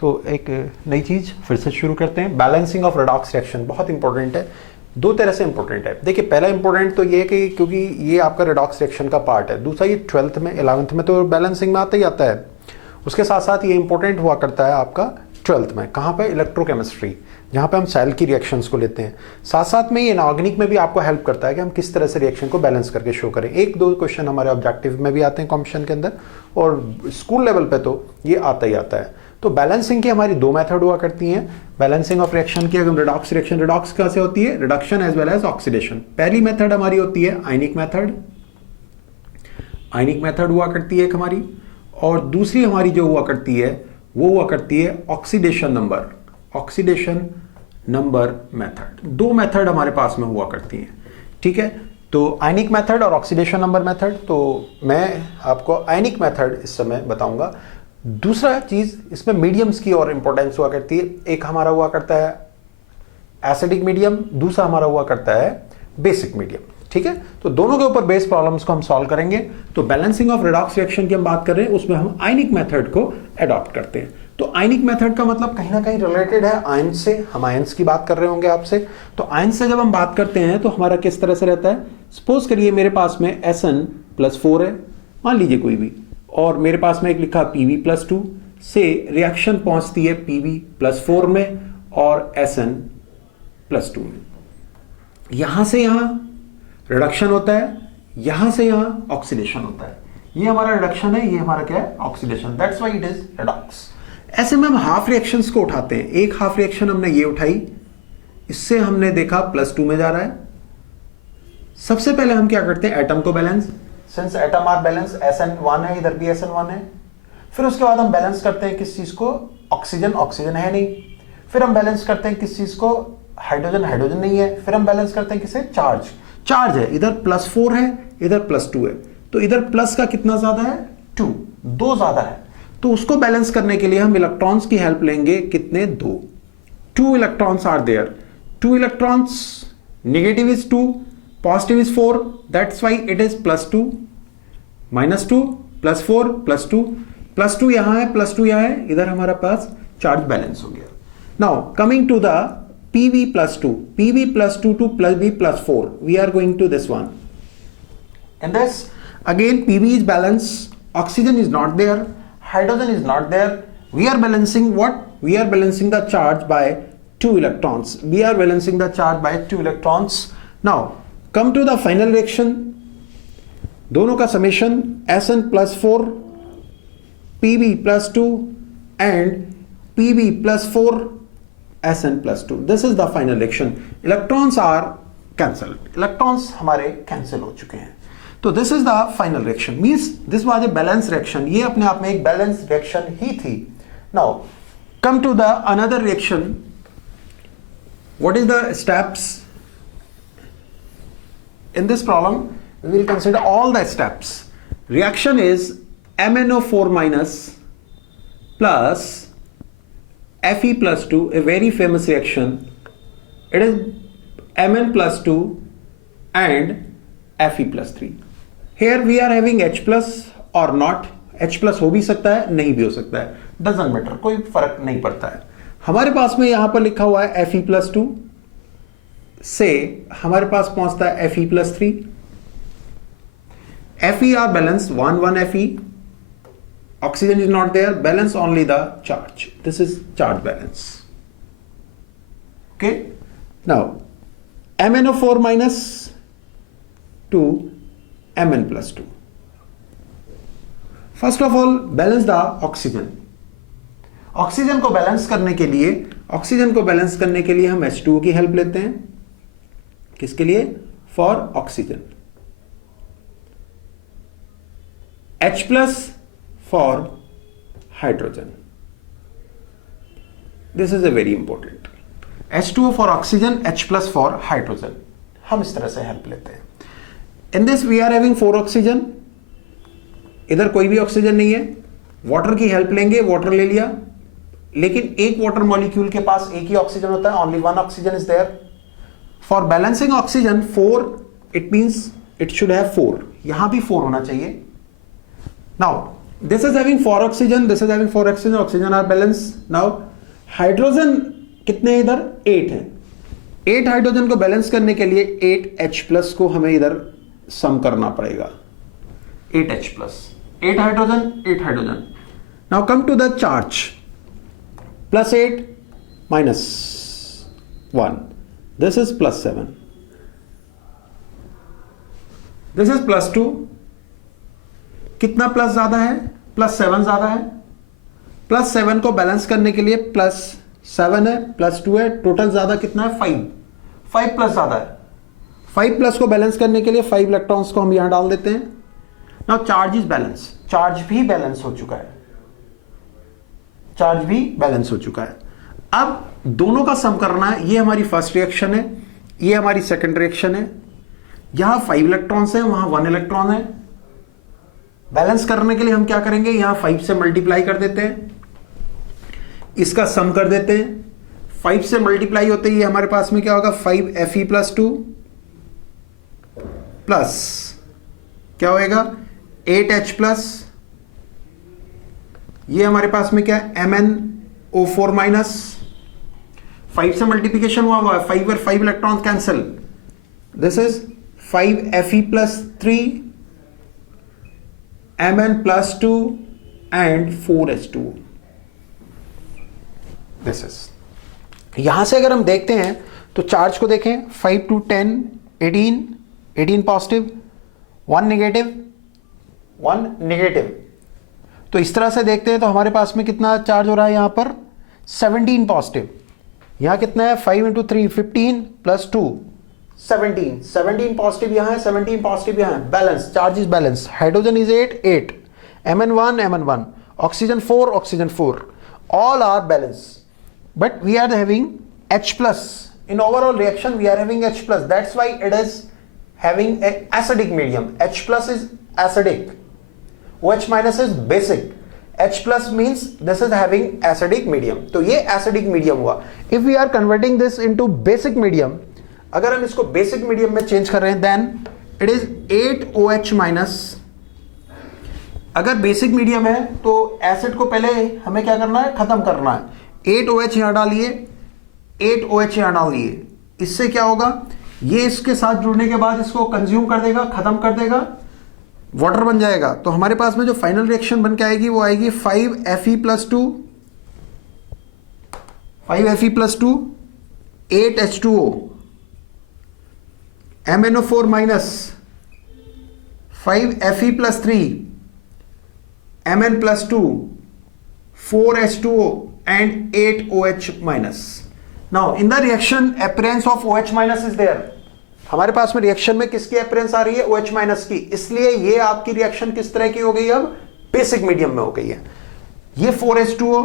तो एक नई चीज़ फिर से शुरू करते हैं। बैलेंसिंग ऑफ रेडॉक्स रिएक्शन बहुत इंपॉर्टेंट है, दो तरह से इंपॉर्टेंट है। देखिए पहला इंपॉर्टेंट तो ये है कि क्योंकि ये आपका रेडॉक्स रिएक्शन का पार्ट है, दूसरा ये 12th में 11th में तो बैलेंसिंग में आता ही आता है। उसके साथ साथ ये इंपॉर्टेंट हुआ करता है आपका 12th में, कहाँ पे? इलेक्ट्रोकेमिस्ट्री, जहाँ पे हम सेल की रिएक्शंस को लेते हैं। साथ साथ में ये इनऑर्गेनिक में भी आपको हेल्प करता है कि हम किस तरह से रिएक्शन को बैलेंस करके शो करें। एक दो क्वेश्चन हमारे ऑब्जेक्टिव में भी आते हैं कॉम्पिटिशन के अंदर, और स्कूल लेवल पे तो ये आता ही आता है। तो बैलेंसिंग की हमारी दो मेथड हुआ करती हैं। बैलेंसिंग ऑफ रिएक्शन की अगर रिडॉक्स रिएक्शन, रिडॉक्स कैसे होती है? Reduction as well as oxidation. पहली मेथड हमारी होती है आयनिक मेथड, आयनिक मेथड हुआ करती है एक हमारी, और दूसरी हमारी जो हुआ करती है वो हुआ करती है oxidation number, oxidation number method. दो मेथड हमारे पास में हुआ करती हैं, ठीक है। तो आयनिक मेथड और ऑक्सीडेशन नंबर मेथड, तो मैं आपको आयनिक मेथड इस समय बताऊंगा। दूसरा चीज इसमें मीडियम्स की और इंपॉर्टेंस हुआ करती है। एक हमारा हुआ करता है एसिडिक मीडियम, दूसरा हमारा हुआ करता है बेसिक मीडियम, ठीक है। तो दोनों के ऊपर बेस प्रॉब्लम्स को हम सॉल्व करेंगे। तो बैलेंसिंग ऑफ रेडॉक्स रिएक्शन की हम बात कर रहे हैं, उसमें हम आयनिक मेथड को अडॉप्ट करते हैं। तो आयनिक मेथड का मतलब कहीं ना कहीं रिलेटेड है आयन से, हम आयंस की बात कर रहे होंगे आपसे। तो आयन से जब हम बात करते हैं तो हमारा किस तरह से रहता है? सपोज करिए मेरे पास में Sn+4 है, मान लीजिए कोई भी, और मेरे पास में एक लिखा Pb+2 से रिएक्शन पहुंचती है Pb+4 में और Sn+2 में। यहां से यहां रिडक्शन होता है, यहां से यहां ऑक्सीडेशन होता है। ये हमारा रिडक्शन है, ये हमारा क्या है? Oxidation. That's why it is redox. ऐसे में हम हाफ रिएक्शंस को उठाते हैं। एक हाफ रिएक्शन हमने ये उठाई, इससे हमने देखा +2 में जा रहा है। सबसे पहले हम क्या करते हैं? एटम को balance, since atom are balance, SN1 है, इधर भी SN1 है। फिर उसके बाद हम बैलेंस करते हैं किस चीज को? ऑक्सीजन, ऑक्सीजन है नहीं। फिर हम बैलेंस करते हैं किस चीज को? हाइड्रोजन, हाइड्रोजन नहीं है। फिर हम बैलेंस करते हैं किसे? चार्ज, चार्ज है। इधर +4 है, इधर +2 है, तो इधर प्लस का कितना ज्यादा है? 2, 2 ज्यादा है। तो उसको बैलेंस करने के लिए हम इलेक्ट्रॉन्स की हेल्प लेंगे। कितने? 2। 2 electrons are there. 2 electrons, negative is 2, positive is 4, that's why it is +2, -2, +4, +2, +2 यहां है, +2 यहां है, इधर हमारा पास चार्ज बैलेंस हो गया। Now coming to the Pb+2, Pb+2 to Pb+4, we are going to this one. In this, again Pb is balanced, oxygen is not there, hydrogen is not there. We are balancing what? We are balancing the charge by 2 electrons. We are balancing the charge by 2 electrons. Now, come to the final reaction. दोनों का summation Sn+4, Pb+2 and Pb+4, Sn+2. This is the final reaction. Electrons are cancelled. Electrons हमारे cancel हो चुके हैं। तो this is the final reaction. Means this was a balanced reaction. ये अपने आप में एक balanced reaction ही थी। Now come to the another reaction. What is the steps? In this problem, we will consider all the steps. Reaction is MnO4- plus Fe+2, a very famous reaction. It is Mn+2 and Fe+3. Here we are having H+ or not. H+ हो भी सकता है, नहीं भी हो सकता है, doesn't matter, कोई फर्क नहीं पड़ता है। हमारे पास में यहां पर लिखा हुआ है Fe+2 से हमारे पास पहुंचता है Fe+3। Fe are balanced, 1 1 Fe. Oxygen is not there, balance only the charge. This is charge balance. Okay. Now MnO4- to Mn+2. First of all, balance the oxygen. Oxygen को बैलेंस करने के लिए, oxygen को balance करने के लिए हम H2O की हेल्प लेते हैं। किसके लिए? For oxygen. H+ for hydrogen. This is a very important. H2O for oxygen, H+ for hydrogen. हम इस तरह से हेल्प लेते हैं। In this we are having 4 oxygen. इधर कोई भी ऑक्सीजन नहीं है, वाटर की हेल्प लेंगे, वाटर ले लिया, लेकिन एक वाटर मॉलिक्यूल के पास एक ही ऑक्सीजन होता है, only 1 oxygen is there. For balancing oxygen 4, it means it should have 4. यहां भी 4 होना चाहिए। Now This is having 4 oxygen, this is having 4 oxygen, oxygen are balanced. Now hydrogen कितने हैं इधर? 8 हैं. 8 हाइड्रोजन को बैलेंस करने के लिए 8H प्लस को हमें इधर सम करना पड़ेगा. 8H plus, 8 hydrogen, 8 hydrogen. Now come to the charge. Plus 8 minus 1. This is plus 7. This is plus 2. कितना प्लस ज्यादा है? प्लस 7 ज्यादा है. प्लस 7 को बैलेंस करने के लिए प्लस 7 है, प्लस 2 है, टोटल ज्यादा कितना है? 5 प्लस ज्यादा है. 5 प्लस को बैलेंस करने के लिए 5 इलेक्ट्रॉन्स को हम यहां डाल देते हैं. Now charge is balance. Charge भी बैलेंस हो चुका है. चार्ज भी बैलेंस हो चुका है. अब दोनों का सम करना है. ये हमारी फर्स्ट रिएक्शन है, ये हमारी सेकंड रिएक्शन है. यहां 5 इलेक्ट्रॉन्स है, वहां 1 इलेक्ट्रॉन है. बैलेंस करने के लिए हम क्या करेंगे? यहां 5 से मल्टीप्लाई कर देते हैं, इसका सम कर देते हैं. 5 से मल्टीप्लाई होते ही हमारे पास में क्या होगा? 5Fe प्लस 2 प्लस क्या होएगा? 8H प्लस, ये हमारे पास में क्या है? MnO4 minus. 5 से मल्टीप्लिकेशन हुआ है, 5 और 5 electron cancel. This is 5Fe plus 3 Mn plus 2 and 4H2O. This is. यहां से अगर हम देखते हैं तो चार्ज को देखें, 5 to 10 18 पॉजिटिव, 1 नेगेटिव, 1 नेगेटिव. तो इस तरह से देखते हैं तो हमारे पास में कितना चार्ज हो रहा है? यहां पर 17 पॉजिटिव. यहां कितना है? 5 into 3 15 प्लस 2 17 पॉजिटिव यहां है, 17 पॉजिटिव यहां है. Balance, charge is balance. Hydrogen is 8 Mn1 oxygen 4 all are balance. But we are having H plus in overall reaction. We are having H plus. That's why it is having a acidic medium. H plus is acidic, OH minus is basic. H plus means this is having acidic medium. तो ये acidic medium हुआ. If we are converting this into basic medium, अगर हम इसको basic medium में change कर रहे हैं, then it is 8OH minus. अगर basic medium है तो acid को पहले हमें क्या करना है? खत्म करना है. 8OH यहां डालिए, 8OH यहां डालिए. इससे क्या होगा? ये इसके साथ जुड़ने के बाद इसको कंज्यूम कर देगा, खत्म कर देगा, वाटर बन जाएगा. तो हमारे पास में जो फाइनल रिएक्शन बन के आएगी वो आएगी 5Fe plus 2, 5Fe plus 2, 8H2O, MnO4 minus, 5Fe plus 3, Mn plus 2, 4H2O and 8OH minus. Now in the reaction appearance of OH minus is there. हमारे पास में रिएक्शन में किसकी अपीयरेंस आ रही है? OH माइनस की. इसलिए ये आपकी रिएक्शन किस तरह की हो गई? अब बेसिक मीडियम में हो गई है. ये 4H2O,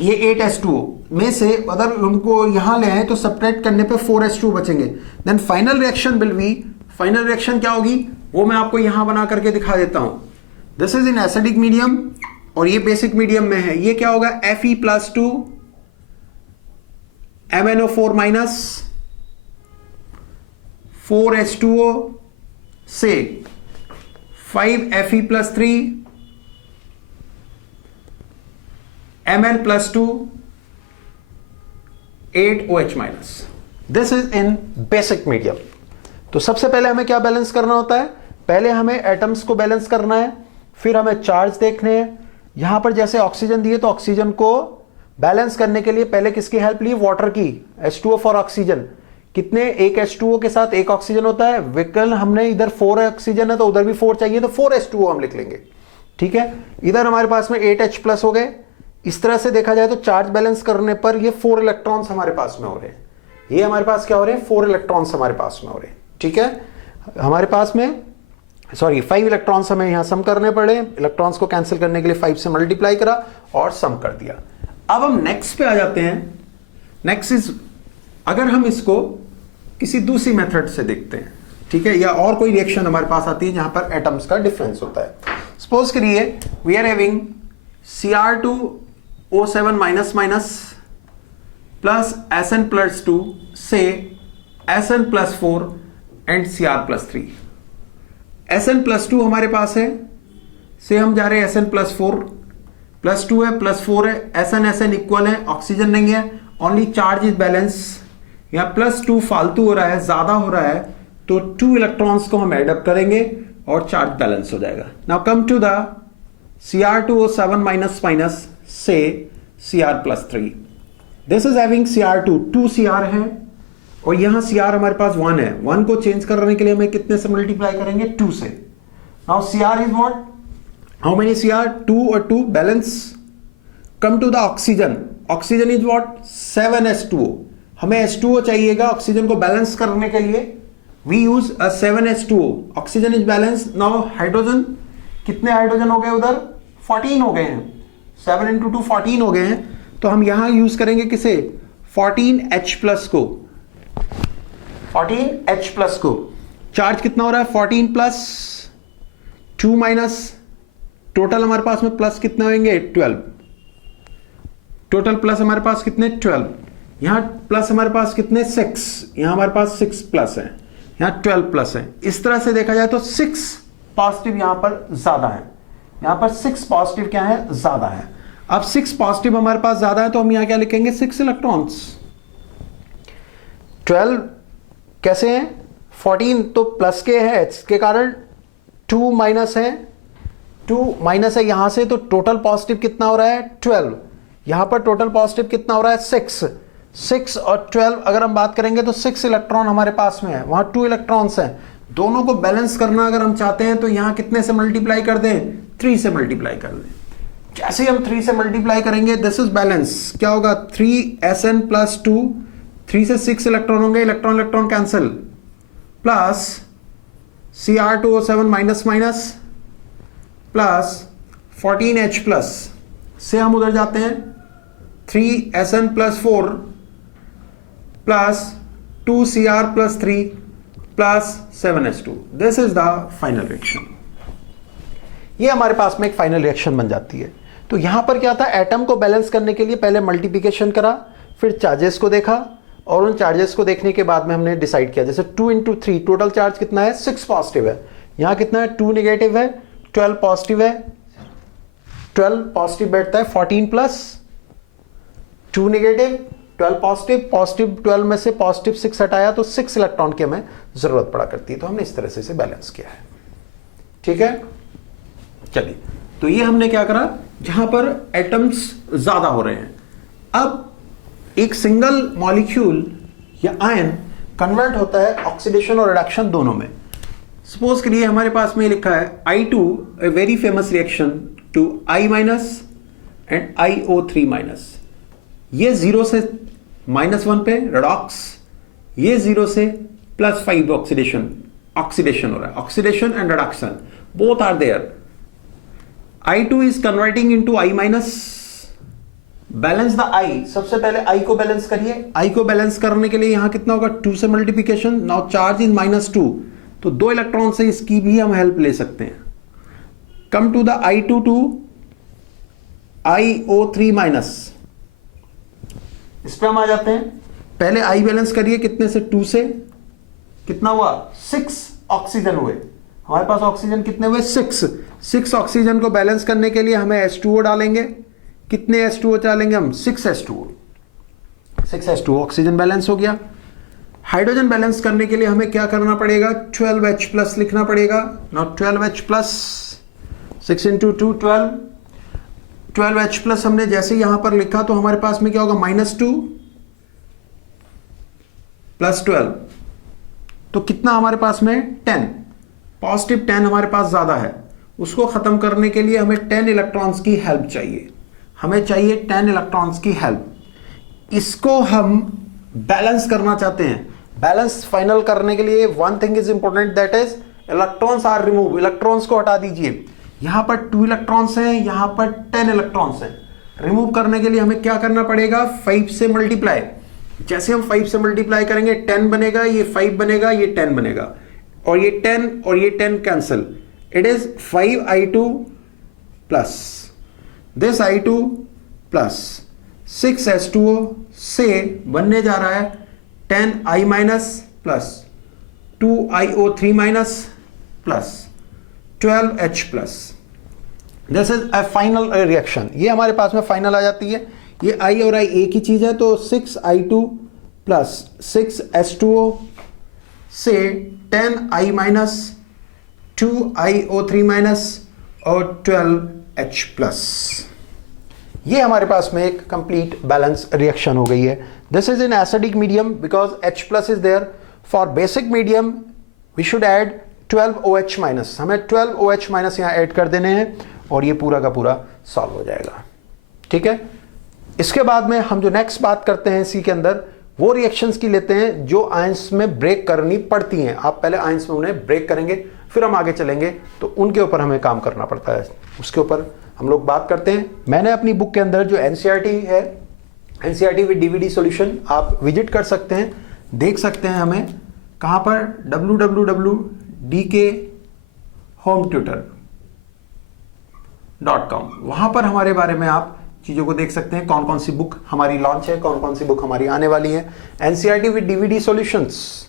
ये 8H2O में से अगर उनको यहां ले आए तो सब्ट्रैक्ट करने पे 4H2O बचेंगे. Then final reaction will be, final reaction क्या होगी वो मैं आपको यहां बना करके दिखा देता हूं. This is in acidic medium और ये बेसिक मीडियम में है. ये क्या होगा? Fe plus 2 MnO4 minus 4H2O से 5Fe plus 3 Mn plus 2 8OH minus. This is in basic medium. तो सबसे पहले हमें क्या बैलेंस करना होता है? पहले हमें एटम्स को बैलेंस करना है, फिर हमें चार्ज देखने हैं. यहां पर जैसे ऑक्सीजन दिए तो ऑक्सीजन को बैलेंस करने के लिए पहले किसकी हेल्प ली? वाटर की. H2O for oxygen. कितने? एक H2O के साथ एक ऑक्सीजन होता है. विकल्प हमने इधर 4 ऑक्सीजन है तो उधर भी 4 चाहिए तो 4H2O हम लिख लेंगे. ठीक है. इधर हमारे पास में 8H प्लस हो गए. इस तरह से देखा जाए तो चार्ज बैलेंस करने पर ये 4 इलेक्ट्रॉन्स हमारे पास में हो रहे हैं. ये हमारे पास क्या हो रहे हैं? 4 इलेक्ट्रॉन्स हमारे पास में हो रहे हैं. ठीक है. हमारे पास में 5 इलेक्ट्रॉन्स हमें यहां सम करने पड़े. इलेक्ट्रॉन्स को कैंसिल करने के लिए 5 से मल्टीप्लाई करा और सम कर दिया. अब हम नेक्स्ट पे आ जाते हैं. नेक्स्ट इज, अगर हम इसको किसी दूसरी मेथड से देखते हैं, ठीक है, या और कोई रिएक्शन हमारे पास आती है जहां पर एटम्स का डिफरेंस होता है. सपोज करिए we are having Cr2O7 minus minus plus Sn plus 2 से Sn plus 4 and Cr plus 3. Sn plus 2 हमारे पास है, से हम जा रहे हैं SN+4, +2 है, +4 है, SN इक्वल है, ऑक्सीजन नहीं है, ओनली चार्ज इज बैलेंस। यहाँ +2 फालतू हो रहा है, ज्यादा हो रहा है, तो 2 इलेक्ट्रॉन्स को हम एडअप करेंगे और चार्ज बैलेंस हो जाएगा। Now come to the Cr2O7- से Cr+3। This is having Cr2, 2 Cr है और यहां Cr हमारे पास 1 है। 1 को चेंज करने के लिए हमें कितने से मल्टीप्लाई करेंगे? 2 से। Now Cr is what? How many Cr? 2 और 2 balance. Come to the oxygen. Oxygen is what? 7s2o। हमें H2O चाहिएगा ऑक्सीजन को बैलेंस करने के लिए। We use a 7s2o। Oxygen is balance. Now hydrogen, कितने हाइड्रोजन हो गए उधर? 14 हो गए हैं। 7 × 2 14 हो गए हैं। तो हम यहां यूज करेंगे किसे? 14H+ को। 14H+ को। चार्ज कितना हो रहा है? 14 + 2 - टोटल हमारे पास में प्लस कितने होंगे? 12। टोटल प्लस हमारे पास कितने? 12। यहां प्लस हमारे पास कितने? 6। यहां हमारे पास 6 प्लस है, यहां 12 प्लस है। इस तरह से देखा जाए तो 6 पॉजिटिव यहां पर ज्यादा है। यहां पर 6 पॉजिटिव क्या है? ज्यादा है। अब 6 पॉजिटिव हमारे पास ज्यादा है तो हम यहां क्या लिखेंगे? 6 इलेक्ट्रॉन्स। 12 कैसे हैं? 14 तो प्लस के है, इसके कारण 2 माइनस है, 2 माइनस है यहां से, तो टोटल पॉजिटिव कितना हो रहा है? 12। यहां पर टोटल पॉजिटिव कितना हो रहा है? 6 और 12 अगर हम बात करेंगे तो 6 इलेक्ट्रॉन हमारे पास में है, वहां 2 इलेक्ट्रॉन्स हैं। दोनों को बैलेंस करना अगर हम चाहते हैं तो यहां कितने से मल्टीप्लाई कर दें? 3 से मल्टीप्लाई कर दें। जैसे हम 3 से मल्टीप्लाई करेंगे, दिस इज बैलेंस। क्या होगा? 3SN+2, 3 से 6 इलेक्ट्रॉन होंगे, electron electron cancel, plus Cr2O7- plus 14H+ से हम उधर जाते हैं 3SN+4 plus 2Cr+3 plus 7s2। This is the final reaction. ये हमारे पास में एक फाइनल रिएक्शन बन जाती है। तो यहां पर क्या था? एटम को बैलेंस करने के लिए पहले मल्टीप्लिकेशन करा, फिर चार्जेस को देखा, और उन चार्जेस को देखने के बाद में हमने डिसाइड किया। जैसे 2 × 3 टोटल चार्ज कितना है? 6 पॉजिटिव है। यहां कितना है? 2 नेगेटिव है, 12 पॉजिटिव है। 12 पॉजिटिव बैठता है, 14 प्लस 2 नेगेटिव, 12 पॉजिटिव। पॉजिटिव 12 में से पॉजिटिव 6 हटाया तो 6 इलेक्ट्रॉन की हमें जरूरत पड़ा करती है। तो हमने इस तरह से इसे बैलेंस किया है। ठीक है, चलिए। तो ये हमने क्या करा? जहां पर एटम्स ज्यादा हो रहे हैं, अब एक सिंगल मॉलिक्यूल या आयन कन्वर्ट होता है ऑक्सीडेशन और रिडक्शन दोनों में। सपोज के लिए हमारे पास में लिखा है I2, a very famous reaction to I- and IO3-। ये 0 से -1 पे रेडॉक्स, ये 0 से +5 ऑक्सीडेशन हो रहा है। Oxidation and reduction both are there. I2 is converting into I-। Balance the I। सबसे पहले I को बैलेंस करिए। I को बैलेंस करने के लिए यहां कितना होगा? 2 से मल्टीप्लिकेशन। नाउ चार्ज इज -2, तो 2 इलेक्ट्रॉन से इसकी भी हम हेल्प ले सकते हैं। Come to the I2 to IO3-। इस पर हम आ जाते हैं। पहले I बैलेंस करिए, कितने से? 2 से। कितना हुआ? 6 ऑक्सीजन हुए। हमारे पास ऑक्सीजन कितने हुए? 6 ऑक्सीजन को बैलेंस करने के लिए हमें H2O डालेंगे। कितने H2O डालेंगे हम? 6 ऑक्सीजन बैलेंस हो गया। हाइड्रोजन बैलेंस करने के लिए हमें क्या करना पड़ेगा? 12H+ लिखना पड़ेगा। Now 12H+, 6 × 2 12। 12H+ हमने जैसे यहां पर लिखा तो हमारे पास में क्या होगा? -2 + 12, तो कितना हमारे पास में? 10। पॉजिटिव 10 हमारे पास ज्यादा है। उसको खत्म करने के लिए हमें 10 इलेक्ट्रॉन्स की हेल्प चाहिए। हमें चाहिए 10 इलेक्ट्रॉन्स की हेल्प। इसको हम बैलेंस करना चाहते हैं। बैलेंस फाइनल करने के लिए one thing is important, that is electrons are remove. Electrons को हटा दीजिए। यहां पर 2 इलेक्ट्रॉन्स हैं, यहां पर 10 इलेक्ट्रॉन्स हैं। रिमूव करने के लिए हमें क्या करना पड़ेगा? 5 से मल्टीप्लाई। जैसे हम 5 से मल्टीप्लाई करेंगे 10 बनेगा, ये 5 बनेगा, ये 10 बनेगा, और ये 10 और ये 10 cancel. It is 5I2 plus this I2 plus 6H2O से बनने जा रहा है 10I- plus 2IO3- plus 12H+। This is a final reaction, ये हमारे पास में फाइनल आ जाती है। ये I और I एक ही चीज है, तो 6I2 प्लस 6H2O से 10I माइनस 2iO3 माइनस और 12H प्लस, ये हमारे पास में एक कंप्लीट बैलेंस रिएक्शन हो गई है। This is in acidic medium because H plus is there. For basic medium we should add 12OH minus, हमें 12OH माइनस यहाँ ऐड कर देने हैं और ये पूरा का पूरा सॉल्व हो जाएगा। ठीक है, इसके बाद में हम जो नेक्स्ट बात करते हैं इसी के अंदर, वो रिएक्शंस की लेते हैं जो आयंस में ब्रेक करनी पड़ती हैं। आप पहले आयंस में उन्हें ब्रेक करेंगे, फिर हम आगे चलेंगे, तो उनके ऊपर हमें काम करना पड़ता है, उसके ऊपर हम लोग बात करते हैं। मैंने अपनी बुक के अंदर जो एनसीईआरटी है, एनसीईआरटी विद डीवीडी सॉल्यूशन, आप विजिट कर सकते हैं, देख सकते हैं हमें कहाँ पर, www.dkhometutor.com, वहां पर हमारे बारे में आप चीजों को देख सकते हैं, कौन कौन सी बुक हमारी लॉन्च है, कौन कौन सी बुक हमारी आने वाली है। NCERT with DVD solutions,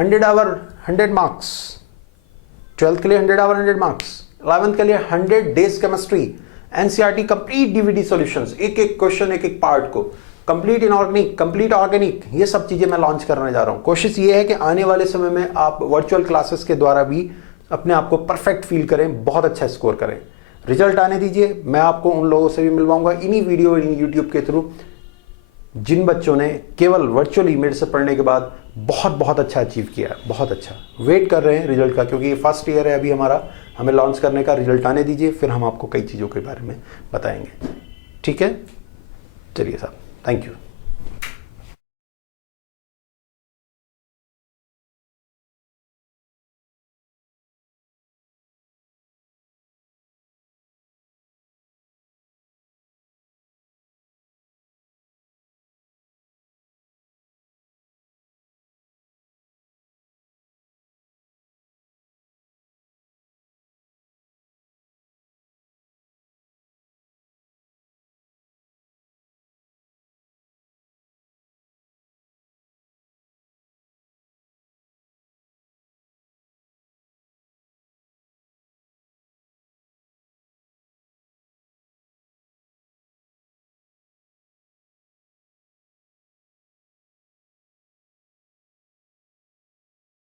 100 hour 100 marks, 12th के लिए 100 आवर 100 मार्क्स, 11th के लिए 100 days chemistry, NCERT complete DVD solutions, एक एक क्वेश्चन एक एक पार्ट को, कंप्लीट इनऑर्गेनिक, कंप्लीट ऑर्गेनिक, ये सब चीजें मैं लॉन्च करने जा रहा हूं। कोशिश ये है कि आने वाले समय में आप वर्चुअल क्लासेस के द्वारा भी अपने आप को परफेक्ट फील करें, बहुत अच्छा स्कोर करें। रिजल्ट आने दीजिए, मैं आपको उन लोगों से भी मिलवाऊंगा इन्हीं वीडियो यूट्यूब के थ्रू जिन बच्चों ने केवल वर्चुअली मेरे से पढ़ने के बाद बहुत बहुत अच्छा अचीव किया, बहुत अच्छा। वेट कर रहे हैं रिजल्ट का, क्योंकि ये फर्स्ट ईयर है अभी हमारा, हमें लॉन्च करने का। रिजल्ट आने दीजिए, फिर हम आपको कई चीज़ों के बारे में बताएंगे। ठीक है, चलिए साहब, थैंक यू।